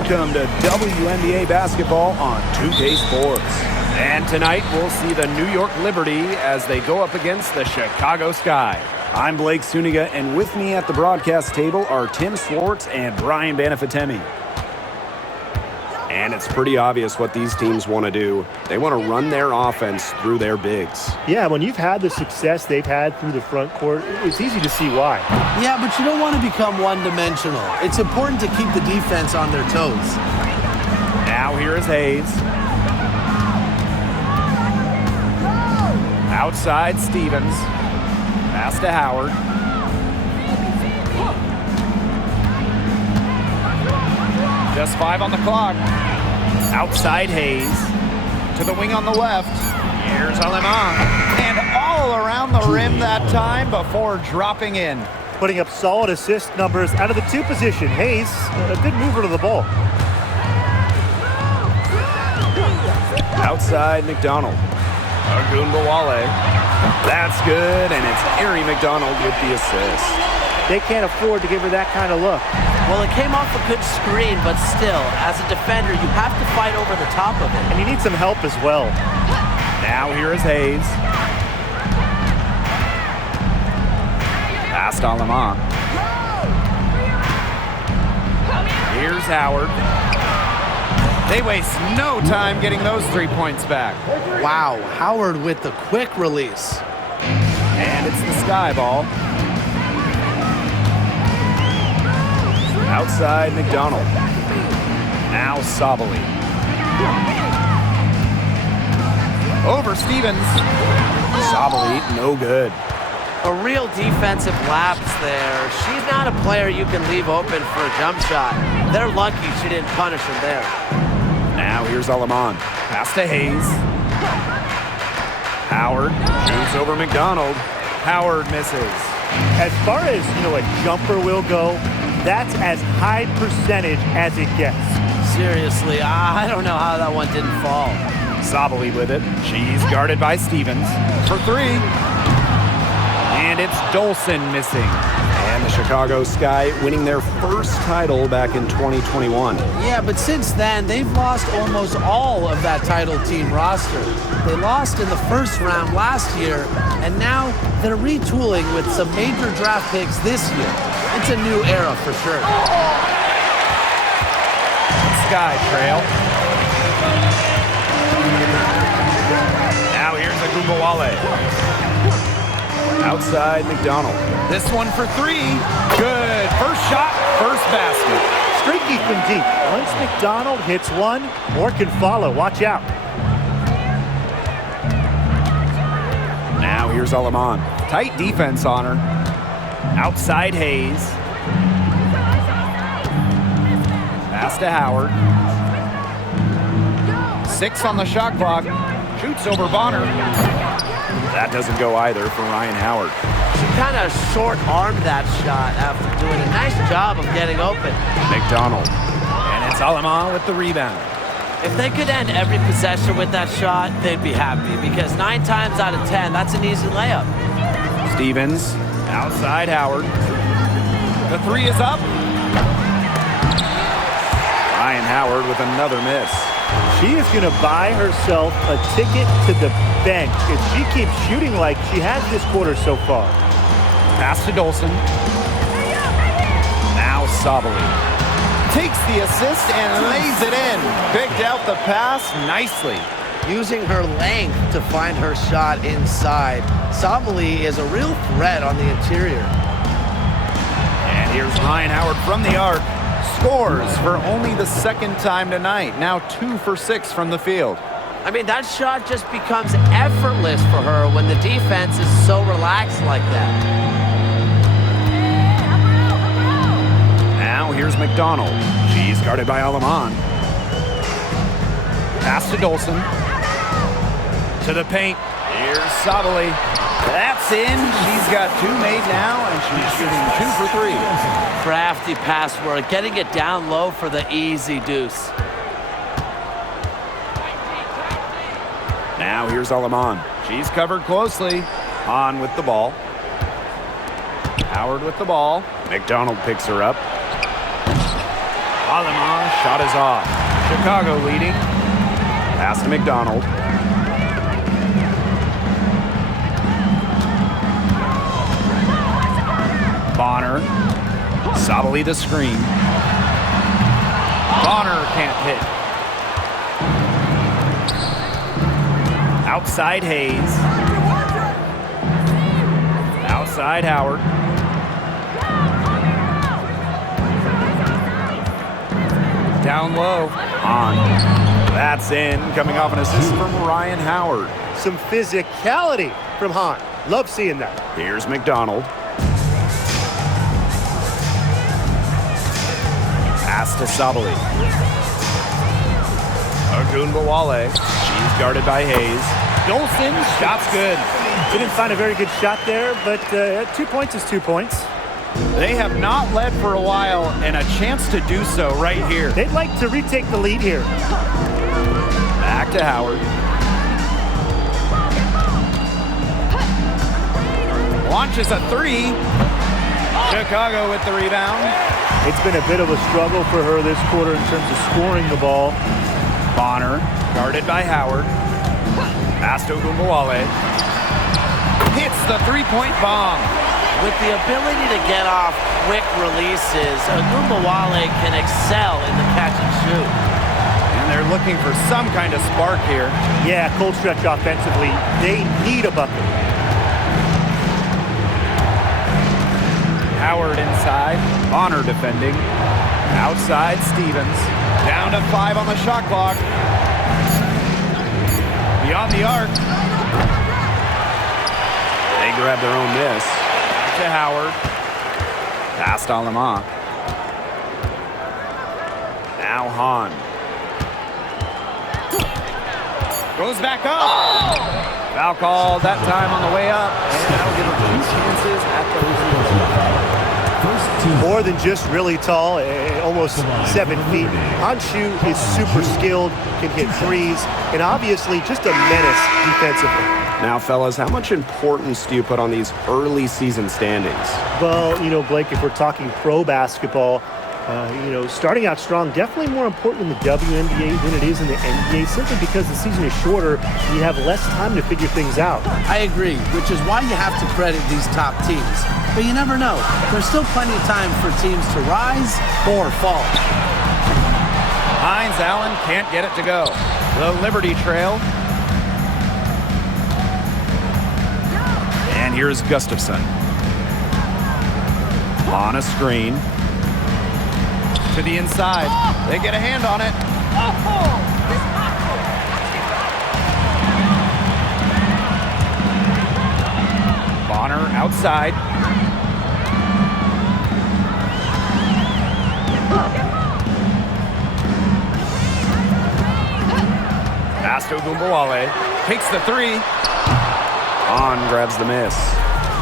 Welcome to WNBA basketball on 2K Sports. And tonight we'll see the New York Liberty as they go up against the Chicago Sky. I'm Blake Suniga, and with me at the broadcast table are Tim Swartz and Brian Banafitemi. And it's pretty obvious what these teams want to do. They want to run their offense through their bigs. Yeah, when you've had the success they've had through the front court, it's easy to see why. Yeah, but you don't want to become one-dimensional. It's important to keep the defense on their toes. Now here is Hayes. Outside Stevens. Pass to Howard. Just 5 on the clock. Outside Hayes. To the wing on the left. Here's Aleman. And all around the rim that time before dropping in. Putting up solid assist numbers out of the 2 position. Hayes, a good mover to the ball. Outside McDonald. Agunbawale. That's good, and it's Ari McDonald with the assist. They can't afford to give her that kind of look. Well, it came off a good screen, but still, as a defender, you have to fight over the top of it. And you need some help as well. Now here is Hayes. Past Aleman. Here's Howard. They waste no time getting those 3 points back. Wow, Howard with the quick release. And it's the Sky ball. Outside McDonald. Now Sabali. Over Stevens. Sabali, no good. A real defensive lapse there. She's not a player you can leave open for a jump shot. They're lucky she didn't punish him there. Now here's Aleman. Pass to Hayes. Howard shoots over McDonald. Howard misses. As far as, a jumper will go, that's as high percentage as it gets. Seriously, I don't know how that one didn't fall. Sabali with it. She's guarded by Stevens for 3. And it's Dolson missing. And the Chicago Sky winning their first title back in 2021. Yeah, but since then, they've lost almost all of that title team roster. They lost in the first round last year, and now they're retooling with some major draft picks this year. It's a new era for sure. Sky trail. Now here's Agunbawale. Outside McDonald. This one for 3. Good. First shot, first basket. Streaky from deep. Once McDonald hits one, more can follow. Watch out. Now here's Aleman. Tight defense on her. Outside Hayes. Pass to Howard. 6 on the shot clock. Shoots over Bonner. That doesn't go either for Ryan Howard. She kind of short-armed that shot after doing a nice job of getting open. McDonald. And it's Aleman with the rebound. If they could end every possession with that shot, they'd be happy because 9 times out of 10, that's an easy layup. Stevens. Outside Howard. The 3 is up. Ryan Howard with another miss. She is going to buy herself a ticket to the bench if she keeps shooting like she has this quarter so far. Pass to Dolson. Now Sabali. Takes the assist and lays it in. Picked out the pass nicely. Using her length to find her shot inside. Sabali is a real threat on the interior. And here's Ryan Howard from the arc. Scores for only the 2nd time tonight. Now 2 for 6 from the field. I mean, that shot just becomes effortless for her when the defense is so relaxed like that. Now here's McDonald. She's guarded by Aleman. Pass to Dolson. To the paint. Here's Sabali. That's in. She's got 2 made now, and she's shooting 2 for 3. Crafty pass work, getting it down low for the easy deuce. Now here's Aleman. She's covered closely. Hahn with the ball. Howard with the ball. McDonald picks her up. Aleman Shot is off. Chicago leading. Pass to McDonald. Bonner. Sabali the screen. Bonner can't hit. Outside Hayes. Outside Howard. Down low. On. That's in. Coming off an assist from Ryan Howard. Some physicality from Hahn. Love seeing that. Here's McDonald. Pass to Sabali. Ogunbowale. She's guarded by Hayes. Dolson, shot's good. Didn't find a very good shot there, but 2 points is 2 points. They have not led for a while, and a chance to do so right here. They'd like to retake the lead here. Back to Howard. Launches a three. Chicago with the rebound. It's been a bit of a struggle for her this quarter in terms of scoring the ball. Bonner, guarded by Howard. Pass to Ogunbowale. Hits the three-point bomb. With the ability to get off quick releases, Ogunbowale can excel in the catch and shoot. And they're looking for some kind of spark here. Yeah, cold stretch offensively. They need a bucket. Howard inside. Bonner defending. Outside Stevens. Down to 5 on the shot clock. Beyond the arc. They grab their own miss. To Howard. Pass to Lamont. Now Hahn. Goes back up. Foul called that time on the way up. And that'll give her 2 chances at the More than just really tall, almost 7 feet. Hanshu is super skilled, can hit threes, and obviously just a menace defensively. Now, fellas, how much importance do you put on these early season standings? Well, you know, Blake, if we're talking pro basketball, starting out strong, definitely more important in the WNBA than it is in the NBA, simply because the season is shorter and you have less time to figure things out. I agree, which is why you have to credit these top teams. But you never know. There's still plenty of time for teams to rise or fall. Hines Allen can't get it to go. The Liberty trail. And here's Gustafson. On a screen. To the inside. They get a hand on it. Bonner outside. Pass to Ogunbowale. Takes the three. On grabs the miss.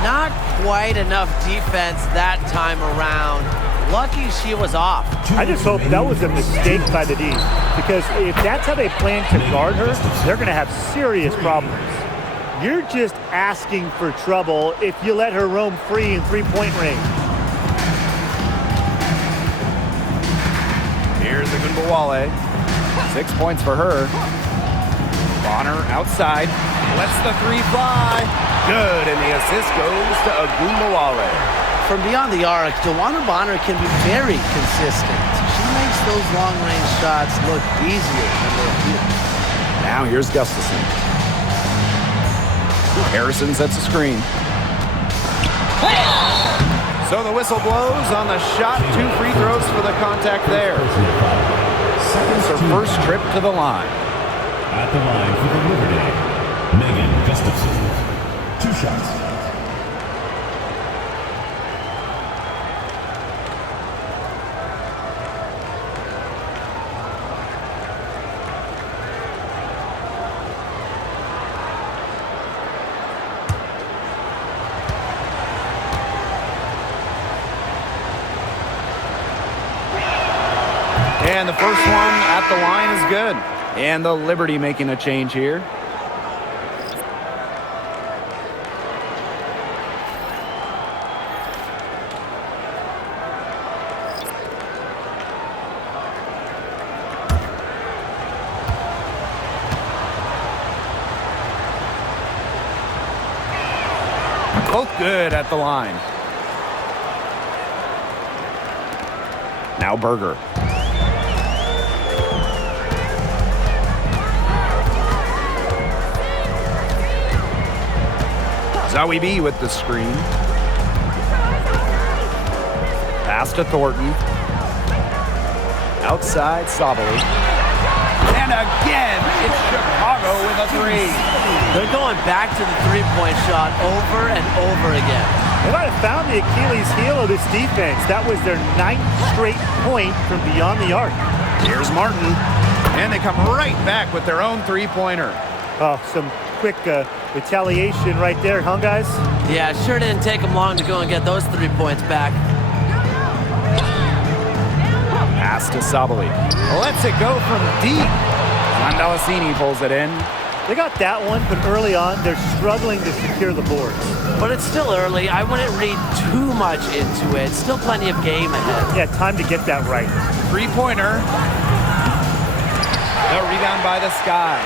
Not quite enough defense that time around. Lucky she was off. I just hope that was a mistake by the D, because if that's how they plan to guard her, they're going to have serious problems. You're just asking for trouble if you let her roam free in three-point range. Here's Ogunbowale. 6 points for her. Bonner outside. Lets the three fly. Good, and the assist goes to Ogunbowale. From beyond the arc, DeWanna Bonner can be very consistent. She makes those long-range shots look easier than they appear. Now here's Gustafson. Harrison sets a screen. So the whistle blows on the shot. 2 free throws for the contact there. It's her first trip to the line. At the line for the Liberty, Megan Gustafson. 2 shots. And the first one at the line is good. And the Liberty making a change here. Both good at the line. Now Berger. Zoe B with the screen. Pass to Thornton. Outside, Sabali. And again, it's Chicago with a three. They're going back to the three-point shot over and over again. They might have found the Achilles heel of this defense. That was their 9th straight point from beyond the arc. Here's Martin. And they come right back with their own three-pointer. Oh, some quick retaliation right there, huh, guys? Yeah, it sure didn't take them long to go and get those 3 points back. Pass to Sabali. Lets it go from deep. Andalacini pulls it in. They got that one, but early on, they're struggling to secure the boards. But it's still early. I wouldn't read too much into it. Still plenty of game ahead. Yeah, time to get that right. Three-pointer. The rebound by the Sky.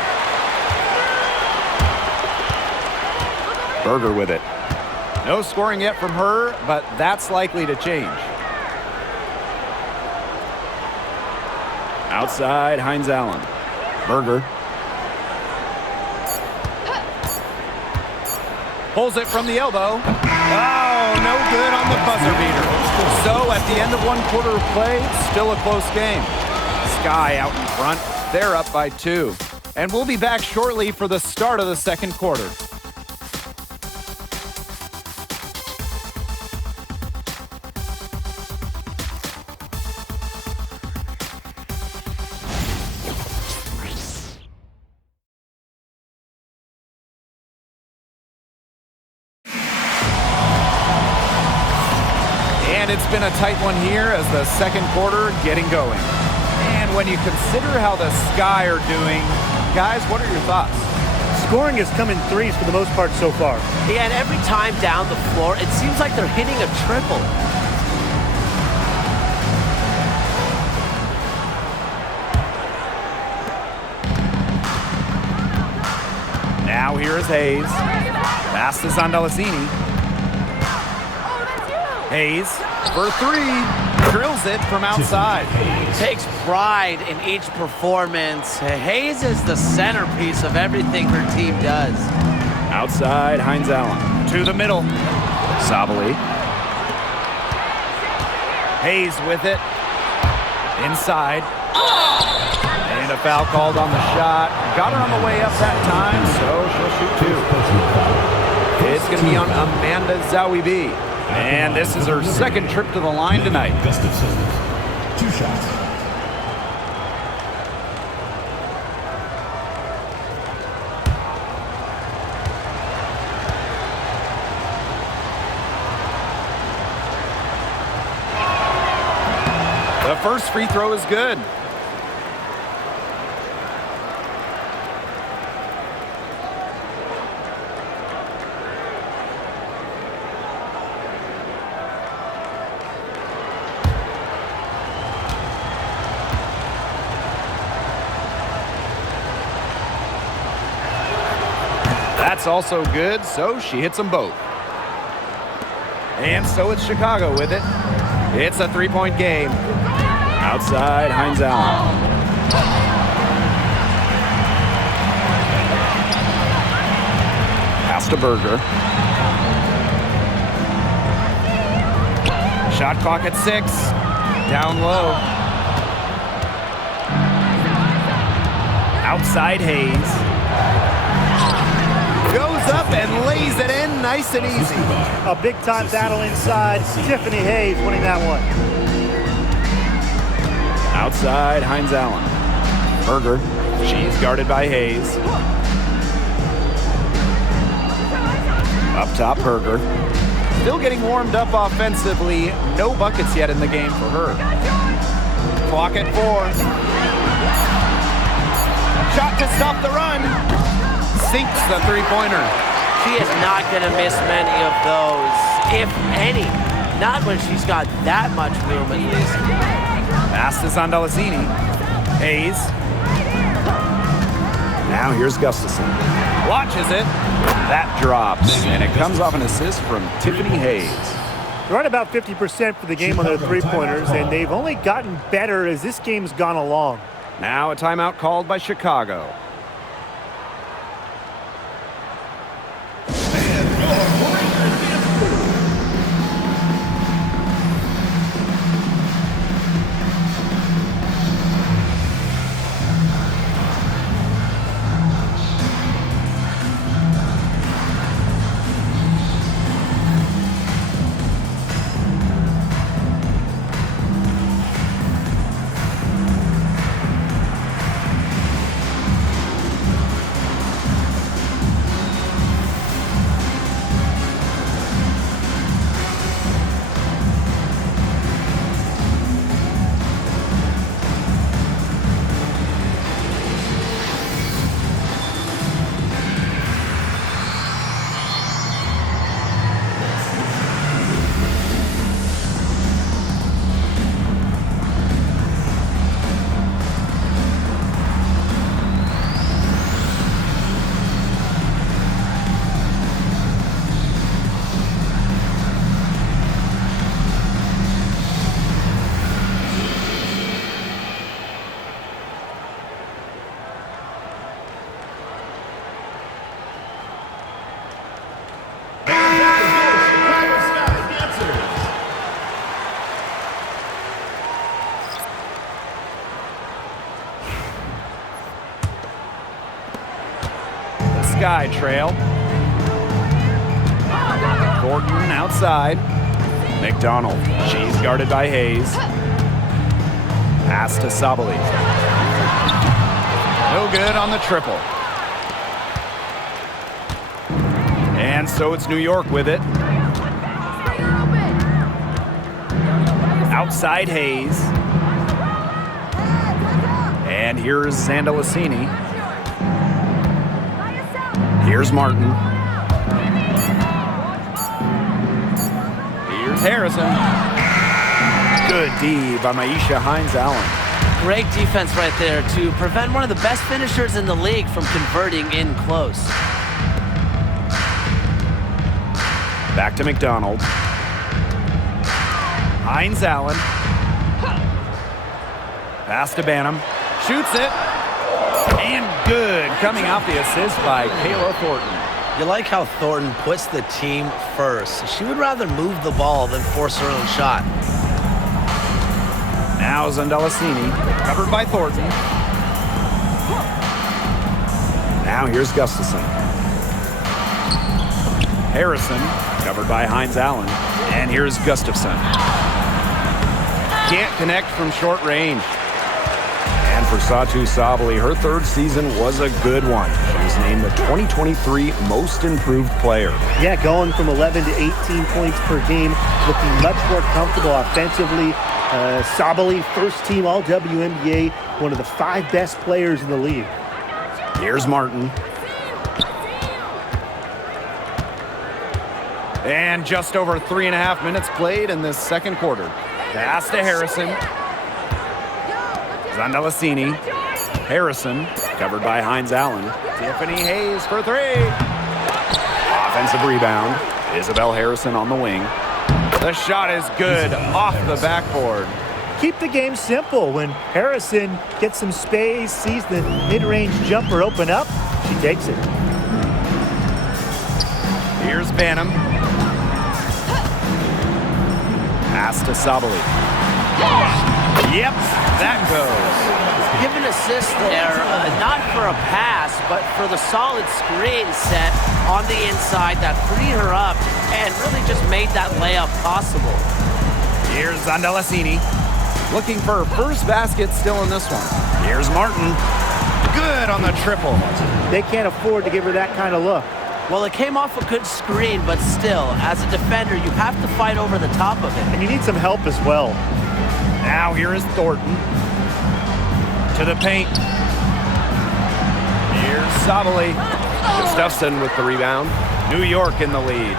Berger with it. No scoring yet from her, but that's likely to change. Outside, Hines Allen. Berger. Pulls it from the elbow. Oh, no good on the buzzer beater. So at the end of one quarter of play, it's still a close game. Sky out in front. They're up by 2. And we'll be back shortly for the start of the second quarter. And it's been a tight one here as the second quarter getting going. And when you consider how the Sky are doing, guys, what are your thoughts? Scoring has come in threes for the most part so far. Yeah, and every time down the floor, it seems like they're hitting a triple. Now here is Hayes. Pass to Andalacini. Hayes for 3. Drills it from outside. Takes pride in each performance. Hayes is the centerpiece of everything her team does. Outside, Hines Allen. To the middle. Sabali. Hayes with it. Inside. And a foul called on the shot. Got her on the way up that time, so she'll shoot 2. It's going to be on Amanda Zowie. And this is her second trip to the line tonight. Gustafson, 2 shots. The first free throw is good. That's also good, so she hits them both. And so it's Chicago with it. It's a 3-point game. Outside, Hines Allen. Pass to Berger. Shot clock at 6. Down low. Outside, Hayes. Goes up and lays it in nice and easy. A big-time battle inside. Tiffany Hayes winning that one. Outside, Hines Allen. Berger. She's guarded by Hayes. Up top, Berger. Still getting warmed up offensively. No buckets yet in the game for her. Clock at 4. Shot to stop the run. Sinks the three-pointer. She is not going to miss many of those, if any. Not when she's got that much room, at least. Pass to Andalacini. Hayes. Now here's Gustafson. Launches it. That drops, and it comes off an assist from Tiffany Hayes. They're at about 50% for the game on their three-pointers, and they've only gotten better as this game's gone along. Now a timeout called by Chicago. Sky trail. Thornton outside. McDonald. She's guarded by Hayes. Pass to Sabali. No good on the triple. And so it's New York with it. Outside Hayes. And here's Zandalasini. Here's Martin. Here's Harrison. Good D by Maisha Hines-Allen. Great defense right there to prevent one of the best finishers in the league from converting in close. Back to McDonald. Hines-Allen. Pass to Banham. Shoots it. And good. Coming off the assist by Kayla Thornton. You like how Thornton puts the team first. She would rather move the ball than force her own shot. Now Zandalasini, covered by Thornton. Now here's Gustafson. Harrison, covered by Hines-Allen. And here's Gustafson. Can't connect from short range. And for Satu Sabali, her third season was a good one. She was named the 2023 Most Improved Player. Yeah, going from 11 to 18 points per game, looking much more comfortable offensively. Sabali, first team All-WNBA, one of the 5 best players in the league. Here's Martin. And just over 3.5 minutes played in this second quarter. Pass to Harrison. Zandalasini. Harrison, covered by Hines-Allen. Tiffany Hayes for 3. Offensive rebound. Isabel Harrison on the wing. The shot is good off the backboard. Keep the game simple. When Harrison gets some space, sees the mid-range jumper open up, she takes it. Here's Banham. Pass to Sabali. Yep, that goes. Give an assist there, not for a pass, but for the solid screen set on the inside that freed her up and really just made that layup possible. Here's Zandalasini. Looking for her first basket still in this one. Here's Martin. Good on the triple. They can't afford to give her that kind of look. Well, it came off a good screen, but still, as a defender, you have to fight over the top of it. And you need some help as well. Now here is Thornton. To the paint. Here's Sabali. Gustafson with the rebound. New York in the lead.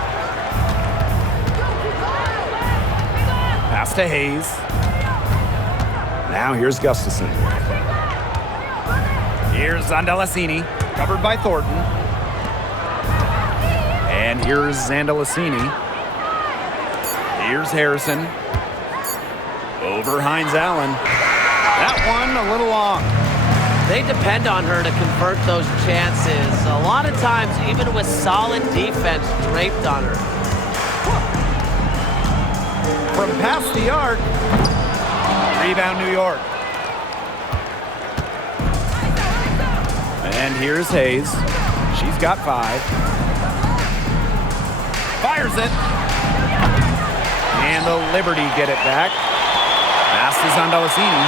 Pass to Hayes. Now here's Gustafson. Here's Zandalasini, covered by Thornton. And here's Zandalicini. Here's Harrison. Over Hines Allen. That one a little long. They depend on her to convert those chances. A lot of times, even with solid defense draped on her. From past the arc. Rebound, New York. And here's Hayes. She's got 5. Fires it. And the Liberty get it back. Pass to Zandalicini.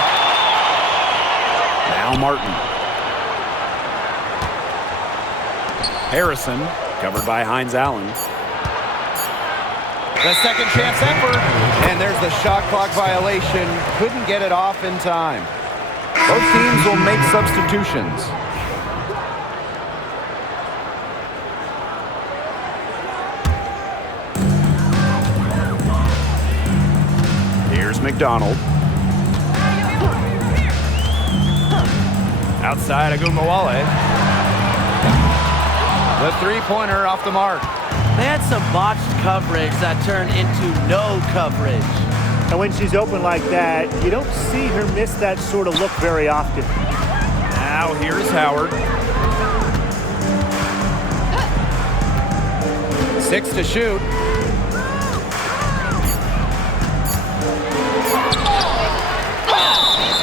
Now Martin. Harrison, covered by Hines Allen. The second chance effort. And there's the shot clock violation. Couldn't get it off in time. Both teams will make substitutions. Here's McDonald. Outside Agumbawale. The three-pointer off the mark. They had some botched coverage that turned into no coverage. And when she's open like that, you don't see her miss that sort of look very often. Now here's Howard. 6 to shoot.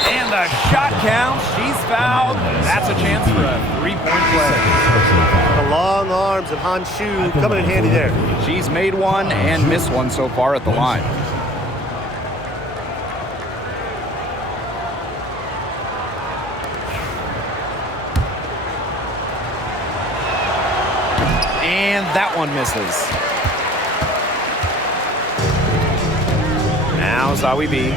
And the shot count. She's fouled. That's a chance for a three-point play. The long arms of Hanshu coming in handy there. She's made one and missed one so far at the line. And that one misses. Now Zawi B.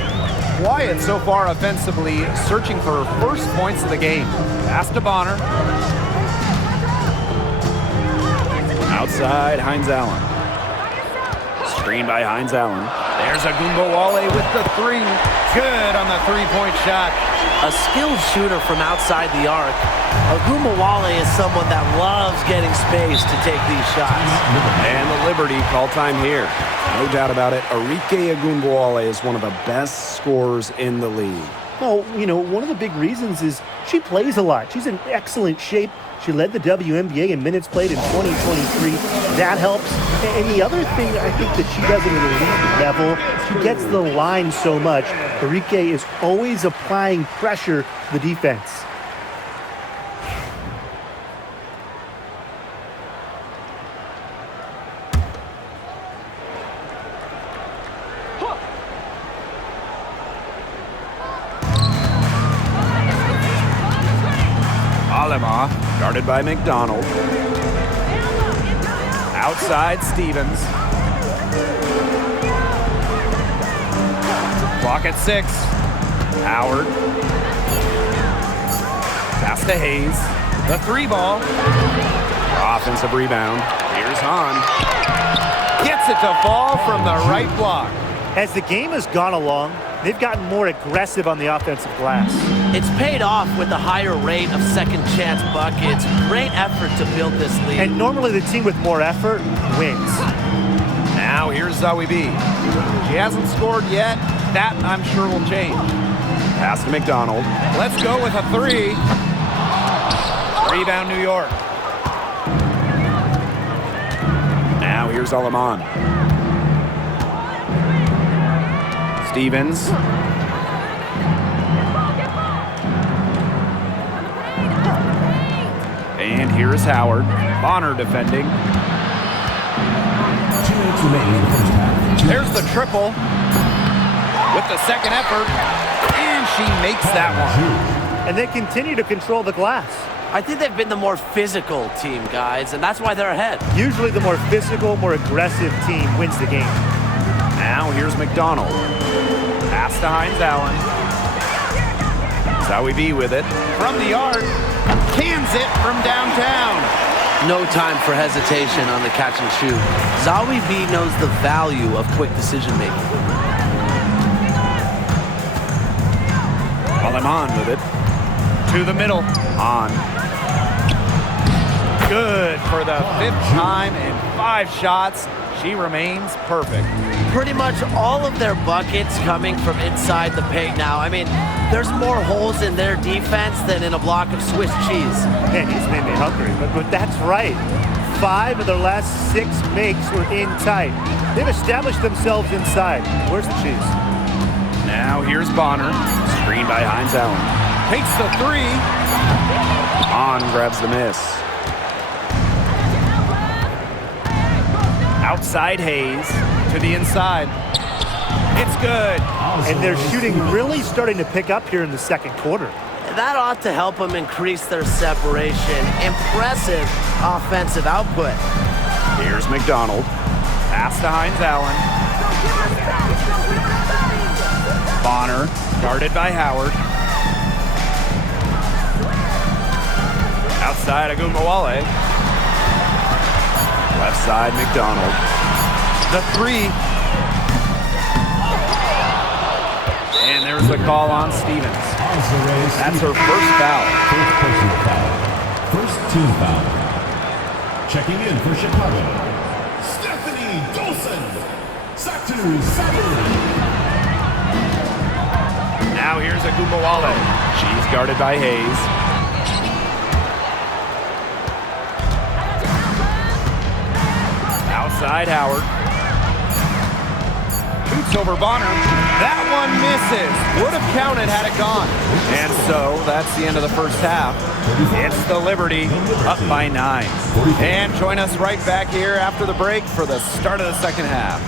Quiet so far offensively, searching for her first points of the game. Pass to Bonner. Outside, Hines Allen. Screen by Hines Allen. There's Agumbawale with the 3. Good on the three-point shot. A skilled shooter from outside the arc. Agumbawale is someone that loves getting space to take these shots. And the Liberty call time here. No doubt about it, Arike Agumbawale is one of the best scorers in the league. Well, you know, one of the big reasons is she plays a lot. She's in excellent shape. She led the WNBA in minutes played in 2023. That helps. And the other thing I think that she does at an elite level, she gets the line so much. Arike is always applying pressure to the defense. Alema, guarded by McDonald. Outside, Stevens. Clock at 6. Howard. Pass to Hayes. The 3-ball. Offensive rebound. Here's Hahn. Gets it to fall from the right block. As the game has gone along, they've gotten more aggressive on the offensive glass. It's paid off with a higher rate of second chance buckets. Great effort to build this lead. And normally the team with more effort wins. Now here's Zawi B. She hasn't scored yet. That, I'm sure, will change. Pass to McDonald. Let's go with a 3. Rebound, New York. Now here's Alaman. Stevens. And here is Howard. Bonner defending. 2 minutes remaining in the first half. There's the triple with the second effort. And she makes that one. And they continue to control the glass. I think they've been the more physical team, guys, and that's why they're ahead. Usually the more physical, more aggressive team wins the game. Now here's McDonald. Pass to Hines Allen. Zawi B with it. From the arc. Cans it from downtown. No time for hesitation on the catch and shoot. Zawi B knows the value of quick decision making. Alaman with it. To the middle. On. Good for the 5th time in 5 shots. She remains perfect. Pretty much all of their buckets coming from inside the paint now. I mean, there's more holes in their defense than in a block of Swiss cheese. Man, he's made me hungry, but that's right. 5 of their last 6 makes were in tight. They've established themselves inside. Where's the cheese? Now here's Bonner. Screened by Hines Allen. Takes the 3. On grabs the miss. Outside Hayes to the inside. It's good. And they're shooting really starting to pick up here in the second quarter. That ought to help them increase their separation. Impressive offensive output. Here's McDonald. Pass to Hines Allen. Bonner, guarded by Howard. Outside Agumbawale. Left side McDonald. The 3. And there's the call on Stevens. That's her first foul. First personal foul. First team foul. Checking in for Chicago, Stephanie Dolson. Satu Saburi. Now here's Agumbawale. She's guarded by Hayes. Outside Howard. Shoots over Bonner. That one misses. Would have counted had it gone. And so that's the end of the first half. It's the Liberty up by 9. And join us right back here after the break for the start of the second half.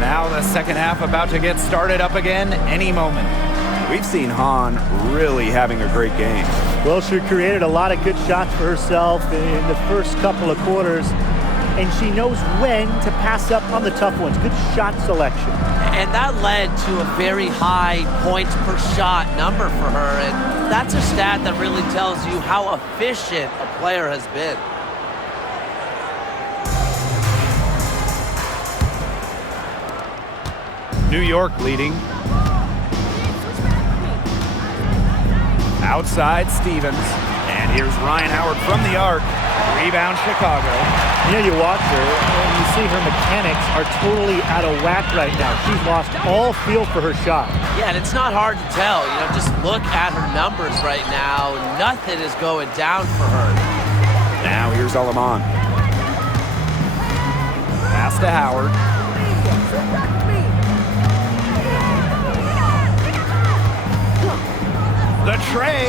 Now the second half about to get started up again any moment. We've seen Hahn really having a great game. Well, she created a lot of good shots for herself in the first couple of quarters, and she knows when to pass up on the tough ones. Good shot selection. And that led to a very high points per shot number for her, and that's a stat that really tells you how efficient a player has been. New York leading. Outside Stevens. And here's Ryan Howard from the arc. Rebound Chicago. You know, you watch her and you see her mechanics are totally out of whack right now. She's lost all feel for her shot. Yeah, and it's not hard to tell. You know, just look at her numbers right now. Nothing is going down for her. Now here's Alaman. Pass to Howard. The tray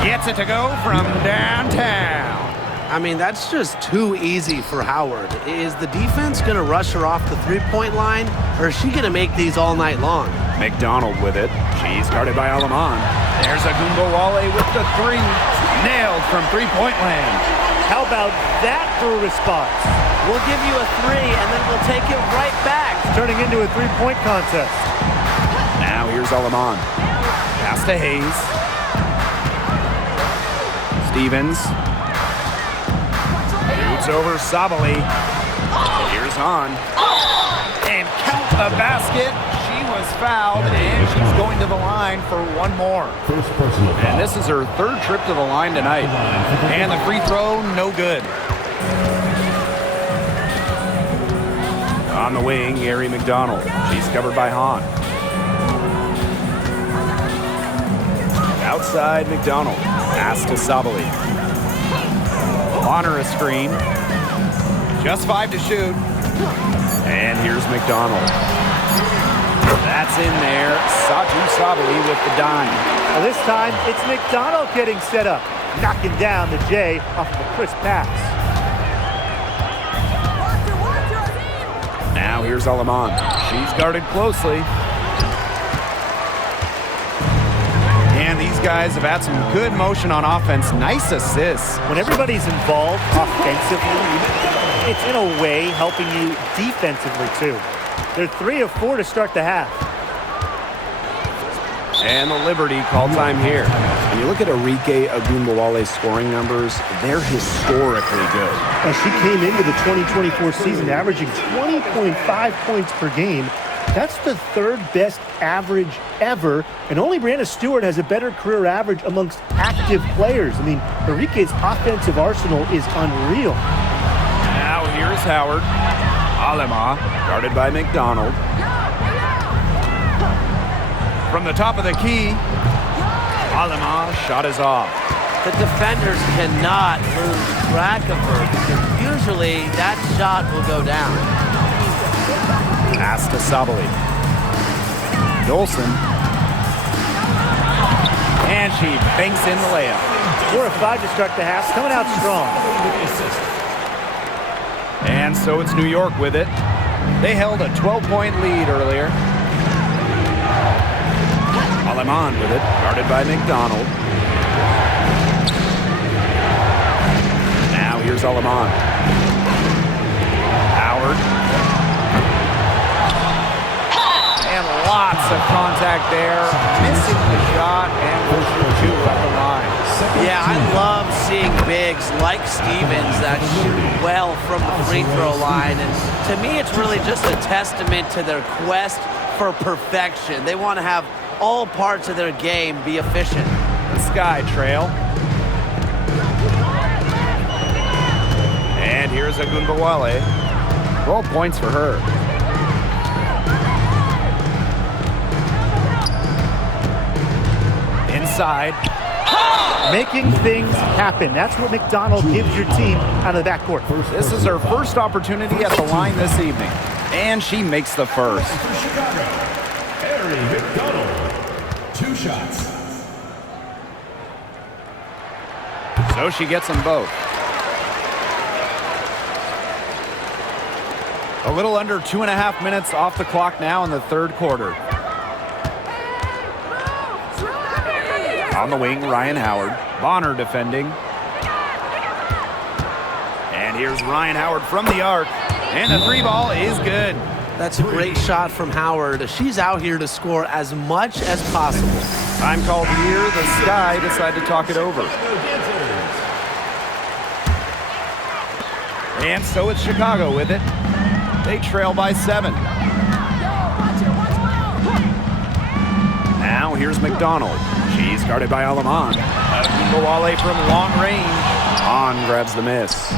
gets it to go from downtown. I mean, that's just too easy for Howard. Is the defense going to rush her off the three-point line, or is she going to make these all night long? McDonald with it. She's guarded by Alaman. There's Agumbawale with the 3. Nailed from three-point land. How about that for a response? We'll give you a 3, and then we'll take it right back. Turning into a three-point contest. Now here's Alaman. Pass to Hayes. Stevens. Shoots over Sabali. Here's Hahn. And count the basket. She was fouled, and she's going to the line for one more. First personal foul. And this is her 3rd trip to the line tonight. And the free throw, no good. On the wing, Gary McDonald. She's covered by Hahn. Outside McDonald. Pass to Sabali. Honor a screen. Just 5 to shoot. And here's McDonald. That's in there. Satu Sabali with the dime. Well, this time, it's McDonald getting set up, knocking down the J off of a crisp pass. Now here's Alaman. She's guarded closely. And these guys have had some good motion on offense. Nice assists. When everybody's involved offensively, it's in a way helping you defensively too. They're 3 of 4 to start the half. And the Liberty call time here. When you look at Arike Ogunbowale's scoring numbers, they're historically good. She came into the 2024 season averaging 20.5 points per game. That's the 3rd best average ever, and only Brianna Stewart has a better career average amongst active players. I mean, Arike's offensive arsenal is unreal. Now here's Howard. Alema, guarded by McDonald. From the top of the key, Alema shot is off. The defenders cannot lose track of her because usually that shot will go down. Pass to Sabali. Dolson. And she banks in the layup. 4 of 5 to start the half, coming out strong. And so it's New York with it. They held a 12-point lead earlier. Aleman with it, guarded by McDonald. Now here's Aleman. Howard. And lots of contact there. Missing the shot and will shoot 2 at the line. Yeah, I love seeing bigs like Stevens that shoot well from the free throw line. And to me, it's really just a testament to their quest for perfection. They want to have all parts of their game be efficient. The Sky Trail. And here's Ogunbowale. 12 points for her. Inside. Making things happen. That's what McDonald gives your team out of the backcourt. This is her first opportunity at the line this evening. And she makes the first. For Chicago, Harry McDonald. 2 shots. So she gets them both. A little under 2.5 minutes off the clock now in the 3rd quarter. On the wing, Ryan Howard. Bonner defending. And here's Ryan Howard from the arc. And the 3 ball is good. That's a great shot from Howard. She's out here to score as much as possible. Time called here. The Sky decide to talk it over. And so it's Chicago with it. They trail by 7. Now here's McDonald. She's guarded by Alaman. Ogunbowale from long range. On grabs the miss.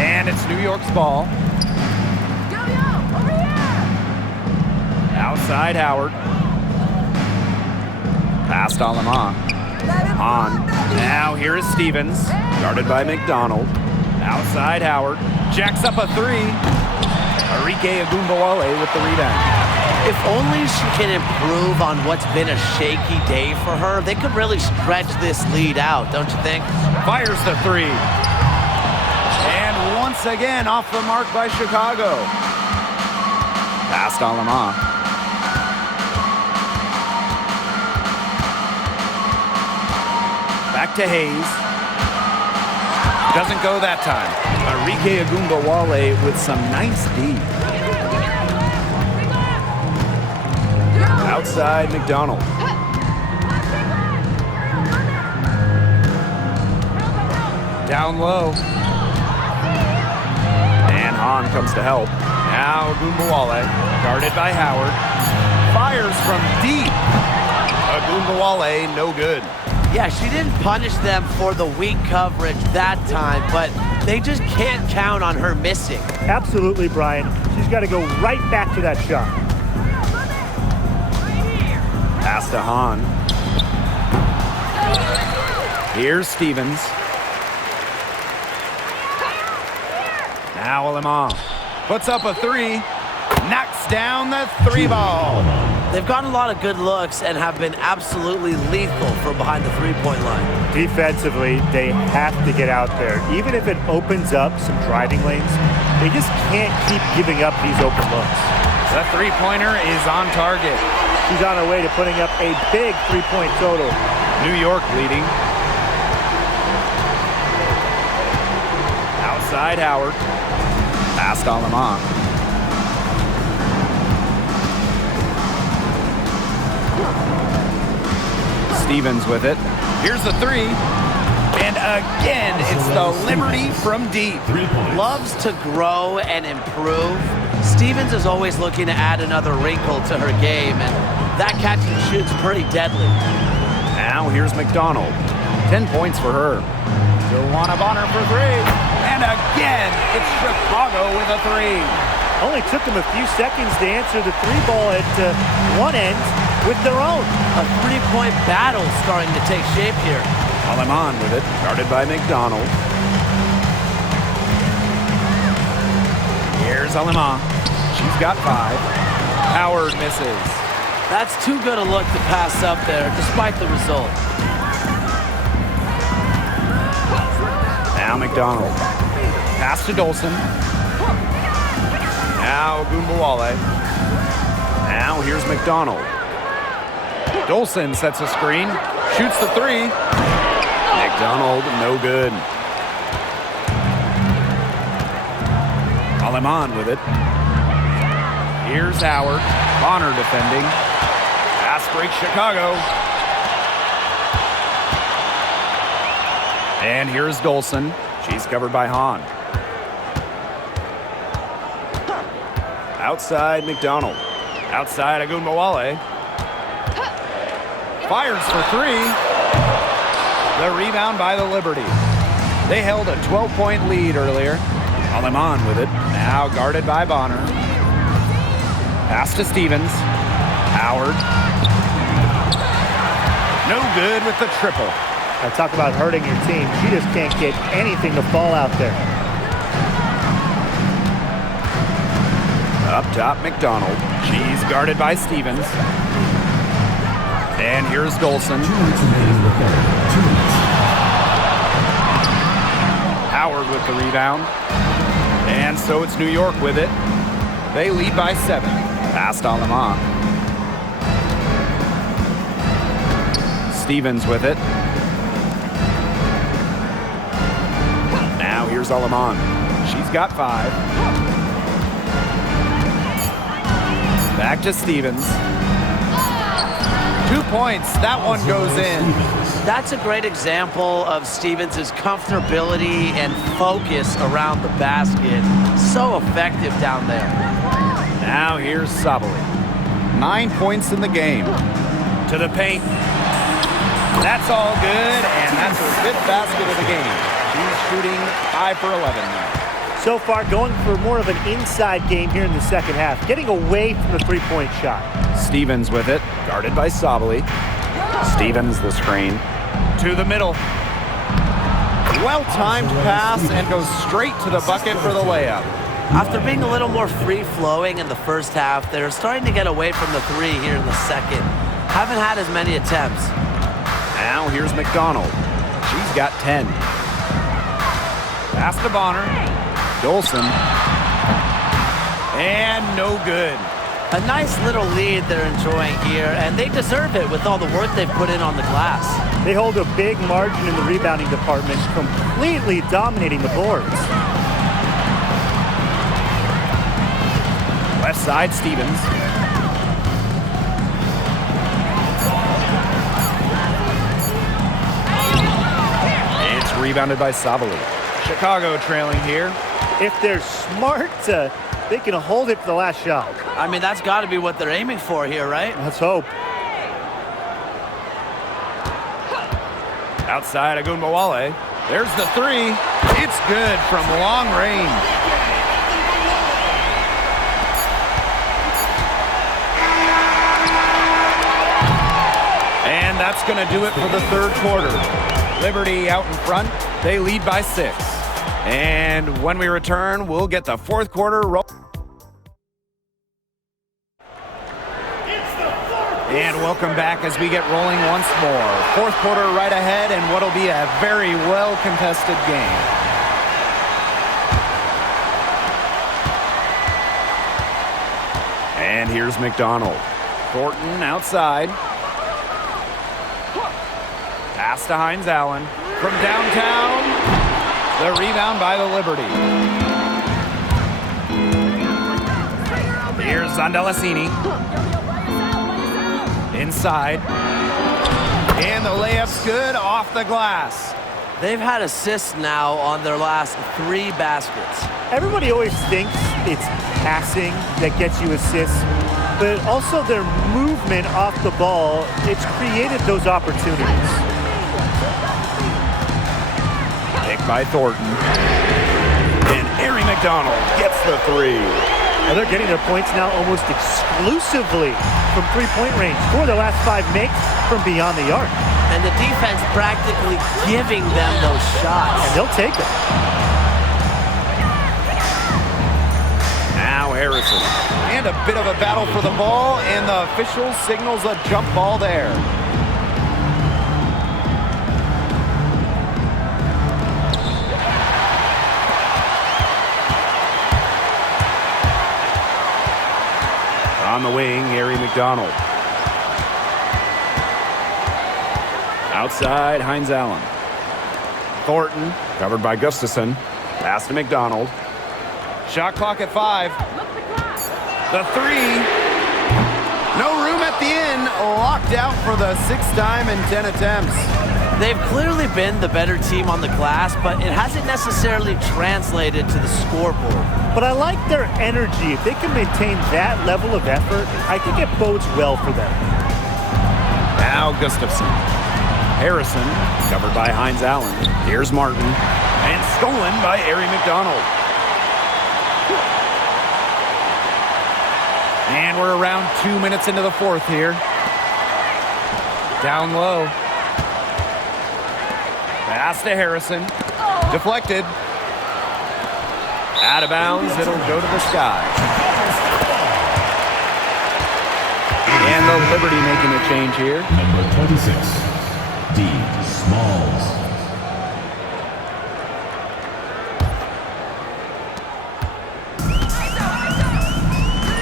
And it's New York's ball. Outside Howard. Past Alaman. On. Now here is Stevens. Guarded by McDonald. Outside Howard. Jacks up a 3. Arike Ogunbowale with the rebound. If only she can improve on what's been a shaky day for her, they could really stretch this lead out, don't you think? Fires the 3. And once again off the mark by Chicago. Past Alaman. Back to Hayes. Doesn't go that time. Arike Ogunbowale with some nice D. Outside McDonald. Down low. And Hahn comes to help. Now Ogunbowale, guarded by Howard. Fires from deep. Ogunbowale, no good. Yeah, she didn't punish them for the weak coverage that time, but they just can't count on her missing. Absolutely, Brian. She's got to go right back to that shot. Pass to Hahn. Here's Stevens. Now Alaman puts up a 3. Knocks down the three ball. They've gotten a lot of good looks and have been absolutely lethal from behind the three-point line. Defensively, they have to get out there. Even if it opens up some driving lanes, they just can't keep giving up these open looks. The three-pointer is on target. She's on her way to putting up a big three-point total. New York leading. Outside Howard. Past Aleman. Stevens with it. Here's the three. And again, it's the Liberty from deep. Loves to grow and improve. Stevens is always looking to add another wrinkle to her game, and that catch and shoot's pretty deadly. Now here's McDonald. 10 points for her. Joanna Bonner for three. And again, it's Chicago with a three. Only took them a few seconds to answer the three ball at one end with their own. A three-point battle starting to take shape here. Aleman with it, guarded by McDonald. Here's Aleman. She's got 5. Howard misses. That's too good a look to pass up there, despite the result. Now McDonald. Pass to Dolson. Now Gumbawale. Now here's McDonald. Dolson sets a screen. Shoots the three. McDonald, no good. Aleman with it. Here's Howard. Bonner defending. Pass break Chicago. And here's Dolson. She's covered by Hahn. Outside McDonald. Outside Agunbawale. Fires for three. The rebound by the Liberty. They held a 12-point lead earlier. Aleman with it. Now guarded by Bonner. Pass to Stevens. Howard. No good with the triple. I talk about hurting your team. She just can't get anything to fall out there. Up top, McDonald. She's guarded by Stevens. And here's Dolson. Howard with the rebound. And so it's New York with it. They lead by 7. Past Aleman. Stevens with it. Now here's Aleman. She's got 5. Back to Stevens. 2 points. That one goes in. That's a great example of Stevens' comfortability and focus around the basket. So effective down there. Now here's Sabali. 9 points in the game. To the paint. That's all good, and that's her 5th basket of the game. She's shooting 5 for 11 now. So far, going for more of an inside game here in the second half, getting away from the three-point shot. Stevens with it, guarded by Sabali. Stevens the screen. To the middle. Well-timed pass and goes straight to the bucket for the layup. After being a little more free-flowing in the first half, they're starting to get away from the three here in the second. Haven't had as many attempts. Now here's McDonald. She's got 10. Pass to Bonner. Dolson. And no good. A nice little lead they're enjoying here, and they deserve it with all the work they've put in on the glass. They hold a big margin in the rebounding department, completely dominating the boards. Left side, Stevens. It's rebounded by Sabali. Chicago trailing here. If they're smart, they can hold it for the last shot. I mean, that's got to be what they're aiming for here, right? Let's hope. Outside Agunbawale. There's the three. It's good from long range. And that's going to do it for the third quarter. Liberty out in front. They lead by 6. And when we return, we'll get the fourth quarter roll. And welcome back as we get rolling once more. Fourth quarter right ahead and what'll be a very well-contested game. And here's McDonald. Thornton outside. Pass to Hines Allen. From downtown, the rebound by the Liberty. Here's Zondelasini. Inside. And the layup's good off the glass. They've had assists now on their last 3 baskets. Everybody always thinks it's passing that gets you assists, but also their movement off the ball, it's created those opportunities. Picked by Thornton. And Ari McDonald gets the 3. Now they're getting their points now almost exclusively from three-point range. 4 of their last 5 makes from beyond the arc. And the defense practically giving them those shots. And they'll take them. Now Harrison. And a bit of a battle for the ball, and the official signals a jump ball there. On the wing, Ari McDonald. Outside, Hines Allen. Thornton, covered by Gustafson. Pass to McDonald. Shot clock at 5. The 3. No room at the end. Locked out for the 6th time in 10 attempts. They've clearly been the better team on the glass, but it hasn't necessarily translated to the scoreboard. But I like their energy. If they can maintain that level of effort, I think it bodes well for them. Now Gustafson. Harrison, covered by Hines Allen. Here's Martin. And stolen by Ari McDonald. And we're around 2 minutes into the fourth here. Down low. Pass to Harrison. Deflected. Out of bounds, it'll go to the sky. And the Liberty making a change here. Number 26, D. Smalls.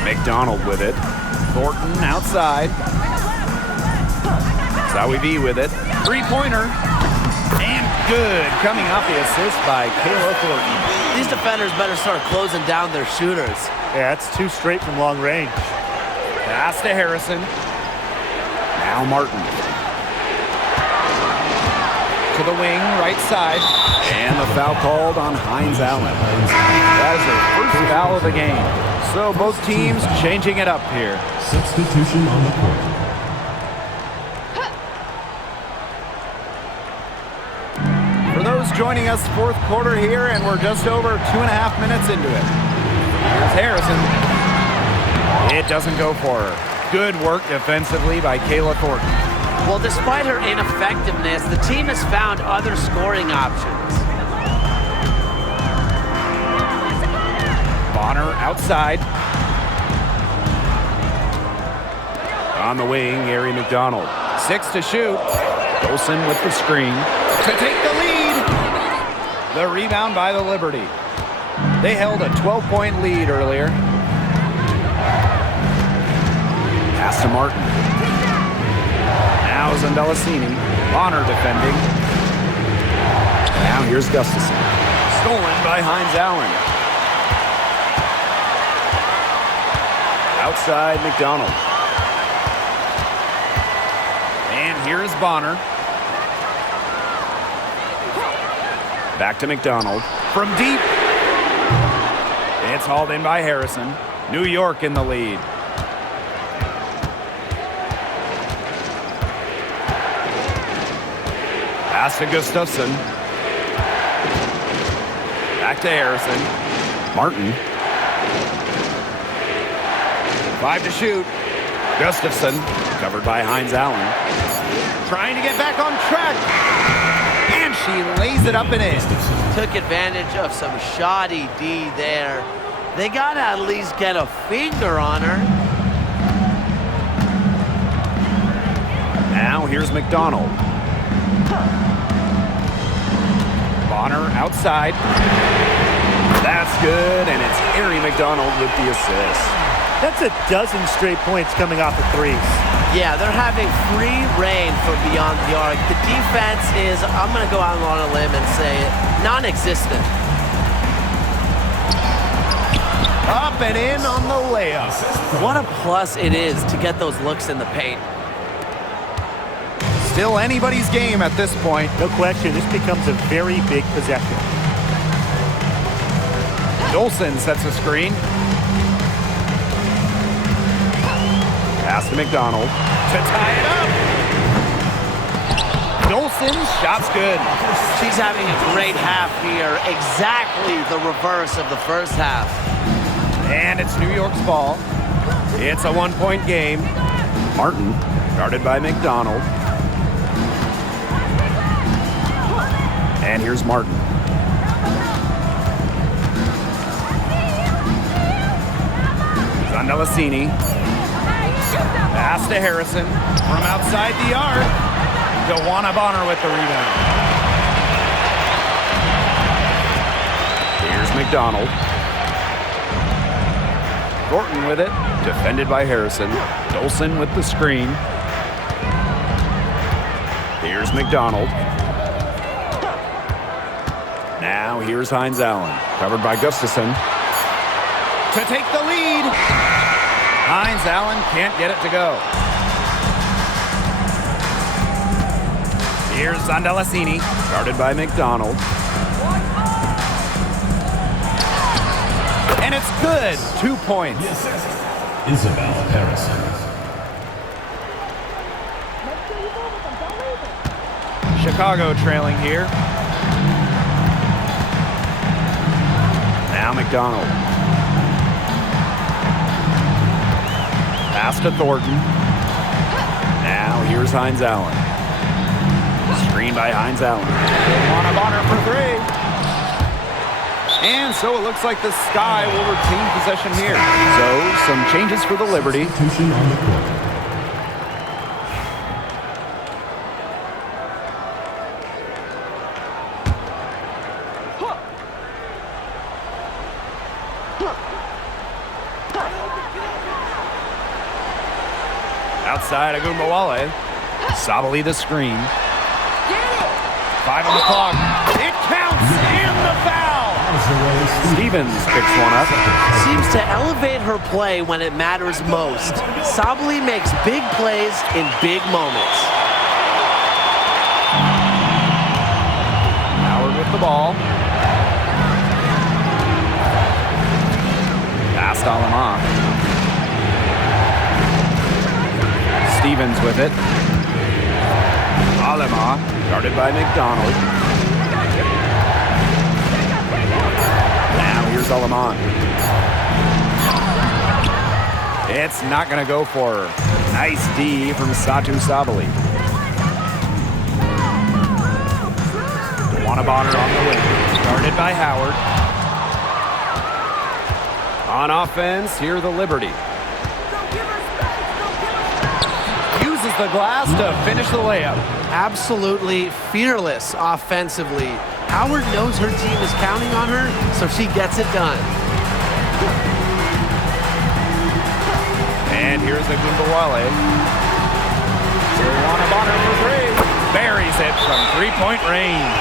McDonald with it. Thornton outside. Zawibi with it. Three-pointer. And good. Coming off the assist by Kayla Thornton. These defenders better start closing down their shooters. Yeah, that's 2 straight from long range. Pass to Harrison. Now Martin. To the wing, right side. And the foul called on Hines Allen. That is their first foul of the game. So both teams changing it up here. Substitution on the court. For those joining us, fourth quarter here, and we're just over 2.5 minutes into it. Here's Harrison. It doesn't go for her. Good work defensively by Kayla Thornton. Well, despite her ineffectiveness, the team has found other scoring options. Bonner outside. On the wing, Ari McDonald. 6 to shoot. Olsen with the screen. To take the lead. The rebound by the Liberty. They held a 12-point lead earlier. Pass to Martin. Now Zondelasini. Bonner defending. Now here's Gustafson. Stolen by Hines Allen. Outside McDonald. And here's Bonner. Back to McDonald. From deep. It's hauled in by Harrison. New York in the lead. Pass to Gustafson. Back to Harrison. Martin. 5 to shoot. Gustafson, covered by Hines Allen. Trying to get back on track. And she lays it up and in. Took advantage of some shoddy D there. They got to at least get a finger on her. Now here's McDonald. Bonner outside. That's good, and it's Harry McDonald with the assist. That's a dozen straight points coming off of threes. Yeah, they're having free reign from beyond the arc. The defense is, I'm going to go out on a limb and say it, non-existent. Up and in on the layup. What a plus it is to get those looks in the paint. Still anybody's game at this point. No question, this becomes a very big possession. Dolson sets a screen. Pass to McDonald to tie it up. Dolson, shot's good. She's having a great half here. Exactly the reverse of the first half. And it's New York's ball. It's a 1-point game. Martin, guarded by McDonald. And here's Martin. Zandalasini. Pass to Harrison from outside the arc. DeWanna Bonner with the rebound. Here's McDonald. Thornton with it. Defended by Harrison. Dolson with the screen. Here's McDonald. Now here's Hines Allen. Covered by Gustafson. To take the lead. Hines Allen can't get it to go. Here's Zandalasini, guarded by McDonald. And it's good. 2 points. Isabel Harrison. Chicago trailing here. Now McDonald. Pass to Thornton. Now here's Hines Allen. Screen by Hines Allen. DeWanna Bonner for three. And so it looks like the Sky will retain possession here. So some changes for the Liberty. Substitution on the court. Outside Agumbawale. Sabali the screen. 5 on the clock. It counts and the foul. Stevens picks one up. Seems to elevate her play when it matters most. Sabali makes big plays in big moments. Howard with the ball. Pass to Alama. Stevens with it. Alama, guarded by McDonald. Now here's Alaman. It's not going to go for her. Nice D from Satu Sabali. DeWanna Bonner on the wing. Guarded by Howard. On offense, here the Liberty. Uses the glass to finish the layup. Absolutely fearless offensively. Howard knows her team is counting on her, so she gets it done. And here's Agumbawale. DeWanna Bonner for three. Buries it from three-point range.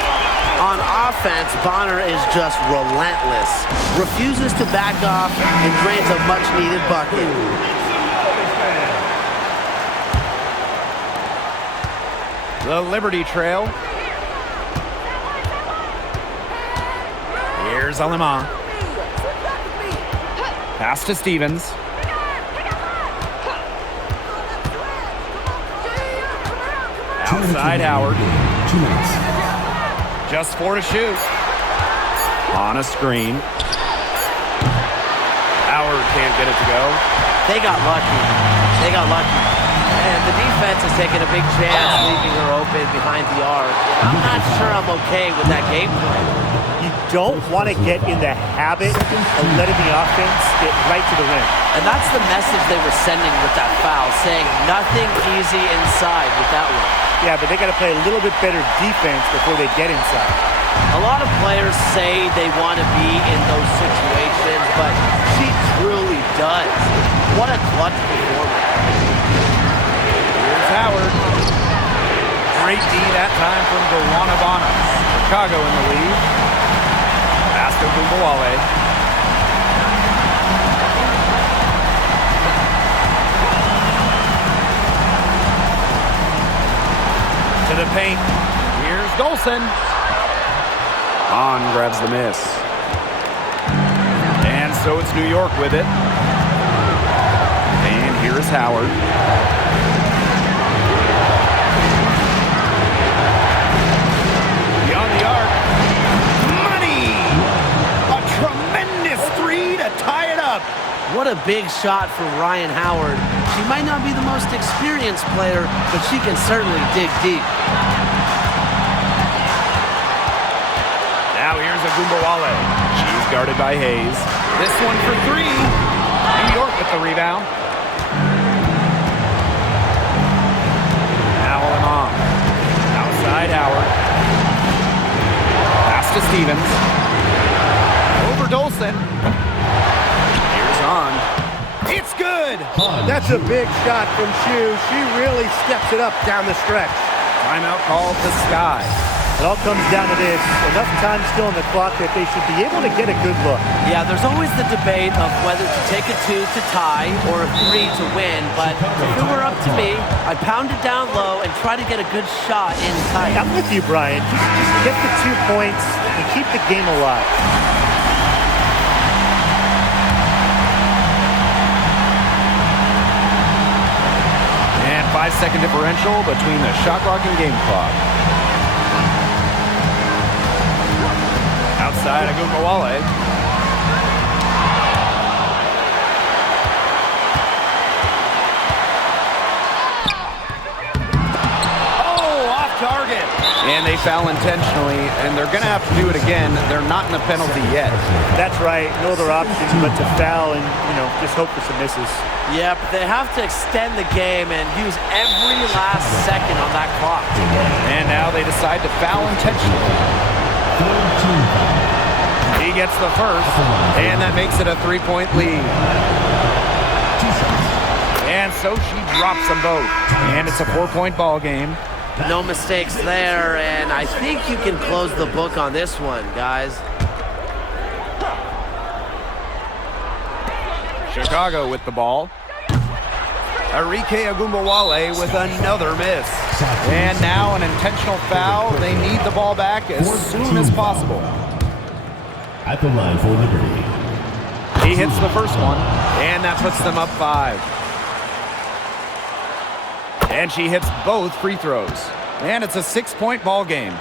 On offense, Bonner is just relentless. Refuses to back off and drains a much-needed bucket. The Liberty trail. Here's Alima. Pass to Stevens. Outside Howard. 2 minutes. Just 4 to shoot. On a screen. Howard can't get it to go. They got lucky. They got lucky. And the defense is taking a big chance, leaving her open behind the arc. I'm not sure I'm okay with that game plan. You don't want to get in the habit of letting the offense get right to the rim. And that's the message they were sending with that foul, saying nothing easy inside with that one. Yeah, but they got to play a little bit better defense before they get inside. A lot of players say they want to be in those situations, but she truly does. What a clutch performance. Here's Howard. Great D that time from Gowanabana. Chicago in the lead. Pass to Gumbawale. To the paint. Here's Dolson. Hahn grabs the miss. And so it's New York with it. And here is Howard. Beyond the arc. Money! A tremendous three to tie it up. What a big shot from Ryan Howard. She might not be the most experienced player, but she can certainly dig deep. Now here's Agumbawale. She's guarded by Hayes. This one for three. New York with the rebound. Now Lamont. Outside Howard. Pass to Stevens. Over Dolson. Here's Hahn. It's good. That's a big shot from Shu. She really steps it up down the stretch. Timeout called the Sky. It all comes down to this. Enough time still on the clock that they should be able to get a good look. Yeah, there's always the debate of whether to take a 2 to tie or a 3 to win, but if it were up to me, I'd pound it down low and try to get a good shot in tight. I'm with you, Brian. Just get the 2 points and keep the game alive. And 5-second differential between the shot clock and game clock. Outside Agumbawale. Oh, off target. And they foul intentionally, and they're going to have to do it again. They're not in the penalty yet. That's right. No other option but to foul and, just hope for some misses. Yeah, but they have to extend the game and use every last second on that clock. And now they decide to foul intentionally. He gets the first, and that makes it a 3-point lead. And so she drops them both, and it's a 4-point ball game. No mistakes there, and I think you can close the book on this one, guys. Chicago with the ball. Arike Agumbawale with another miss. And now an intentional foul. They need the ball back as soon as possible. At the line for Liberty. He hits the first one, and that puts them up 5. And she hits both free throws. And it's a 6-point ball game.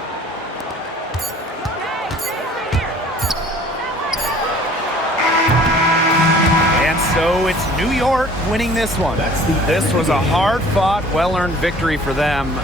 And so it's New York winning this one. This was a hard-fought, well-earned victory for them.